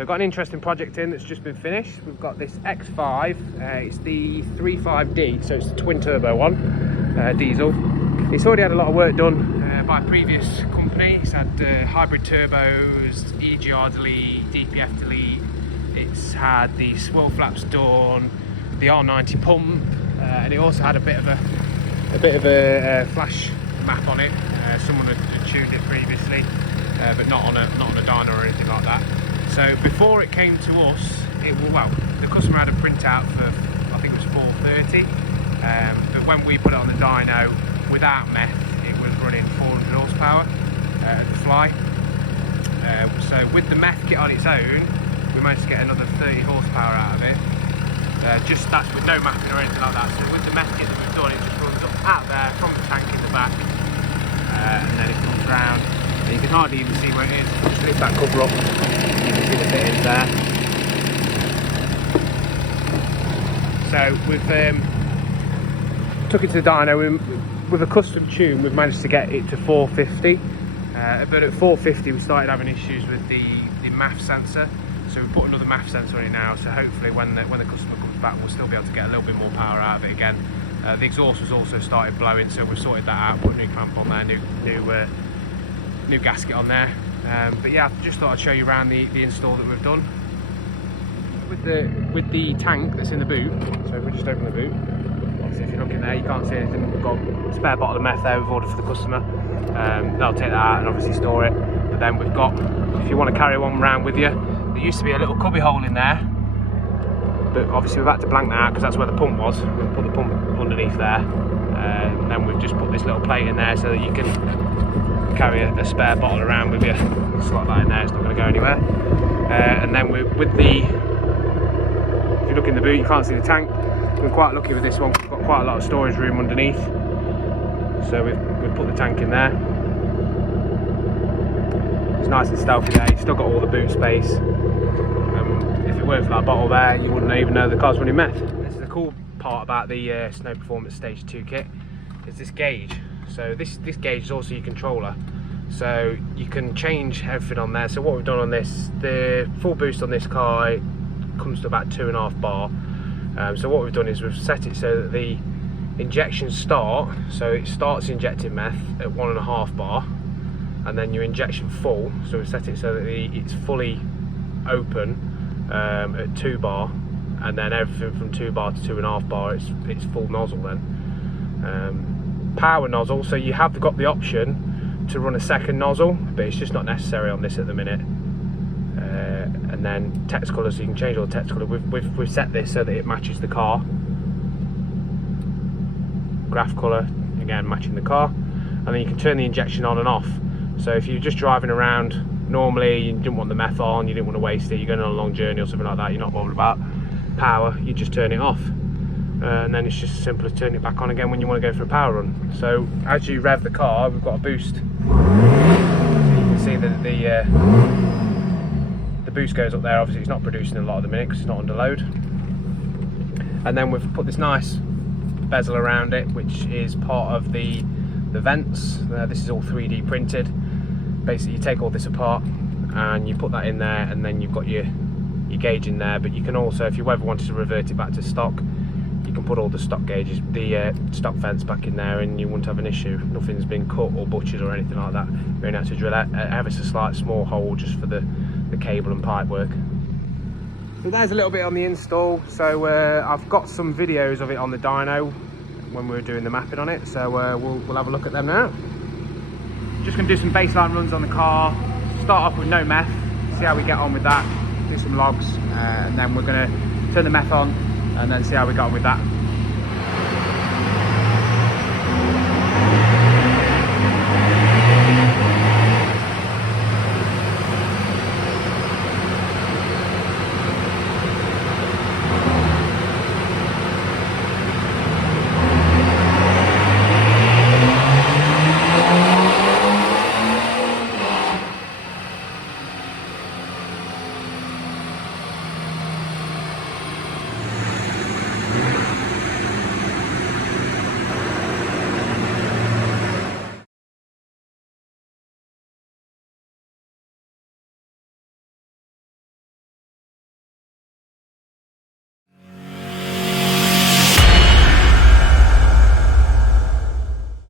So I've got an interesting project in that's just been finished. We've got this X5, it's the 35D, so it's the twin turbo one, diesel. It's already had a lot of work done by a previous company. It's had hybrid turbos, EGR delete, DPF delete. It's had the swirl flaps done, the R90 pump, and it also had a bit of a flash map on it. Someone had tuned it previously, but not on a dyno or anything like that. So before it came to us, the customer had a printout for, I think it was 430, but when we put it on the dyno without Meth, it was running 400 horsepower at the fly. So with the Meth kit on its own, we managed to get another 30 horsepower out of it. Just that's with no mapping or anything like that. So with the Meth kit that we've done, it just runs up out there from the tank in the back, and then it comes round. You can hardly even see where it is. Just lift that cover up, you can see the fittings there. So we've took it to the dyno. With a custom tune, we've managed to get it to 450. But at 450, we started having issues with the MAF sensor. So we've put another MAF sensor on it now. So hopefully, when the customer comes back, we'll still be able to get a little bit more power out of it again. The exhaust was also started blowing, so we've sorted that out. Put a new clamp on there, new gasket on there. But yeah, I just thought I'd show you around the install that we've done with the tank that's in the boot. So if we just open the boot, obviously if you're looking there, you can't see anything. We've got a spare bottle of Meth there we've ordered for the customer. They'll take that out and obviously store it. But then we've got, if you want to carry one around with you, there used to be a little cubby hole in there, but obviously we've had to blank that out because that's where the pump was. We've put the pump underneath there, and then we've just put this little plate in there so that you can carry a spare bottle around with you. Slot that in there, it's not going to go anywhere. And then if you look in the boot, you can't see the tank. We're quite lucky with this one. We've got quite a lot of storage room underneath, so we've put the tank in there. It's nice and stealthy there. You've still got all the boot space. If it weren't for that bottle there, you wouldn't even know the car's running Meth. This is the cool part about the Snow Performance Stage 2 kit, is this gauge. So this gauge is also your controller, so you can change everything on there. So what we've done on this, the full boost on this car comes to about 2.5 bar. So what we've done is we've set it so that the injections start, so it starts injecting Meth at 1.5 bar, and then your injection full, so we've set it so that it's fully open at 2 bar, and then everything from 2 bar to 2.5 bar, it's full nozzle then. Power nozzle, so you have got the option to run a second nozzle, but it's just not necessary on this at the minute. And then text colour, so you can change all the text colour. We've set this so that it matches the car. Graph colour, again matching the car, and then you can turn the injection on and off. So if you're just driving around normally, you didn't want the Meth on, you didn't want to waste it, you're going on a long journey or something like that, you're not bothered about power, you just turn it off. And then it's just as simple as turning it back on again when you want to go for a power run. So as you rev the car, we've got a boost. So you can see that the boost goes up there. Obviously it's not producing a lot at the minute because it's not under load. And then we've put this nice bezel around it, which is part of the vents. This is all 3D printed. Basically you take all this apart and you put that in there, and then you've got your gauge in there. But you can also, if you ever wanted to revert it back to stock, you can put all the stock gauges, the stock vents back in there, and you wouldn't have an issue. Nothing's been cut or butchered or anything like that. You only have to drill ever so slight small hole just for the cable and pipe work. So there's a little bit on the install. So I've got some videos of it on the dyno when we were doing the mapping on it, so we'll have a look at them now. Just going to do some baseline runs on the car, start off with no Meth, see how we get on with that, do some logs, and then we're going to turn the Meth on and then see how we got on with that.